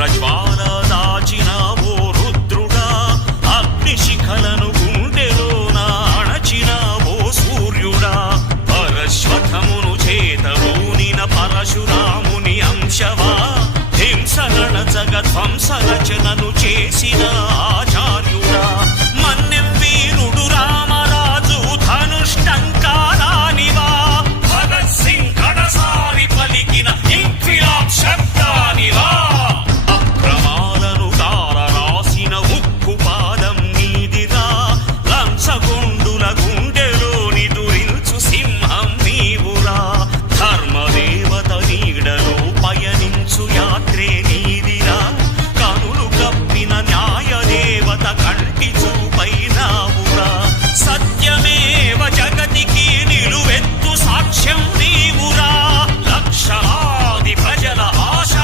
ఉగ్రజ్వాల దాచిన ఓ రుద్రుడా, అగ్నిశిఖలను గుండెలోన అణచిన ఓ సూర్యుడా, పరశ్వథమును చేతబూనిన పరశురాముని అంశవా, హింసగణచగ ధ్వంస రచనను చేసిన ఆచార్యుడా, మన్నెం వీరుడు రామరాజు ధనుష్టంకారానివా, భగత్ సింగ్ కడసారి పలికిన ఇంక్విలాబ్ శబ్దానివా, అక్రమాలను తారరాసిన ఉక్కు పాదం నీదిరా, లంచగొండుల గుండెలోని దురించు సింహం నీవురా, ధర్మదేవత నీడలో పయనించు యాత్రే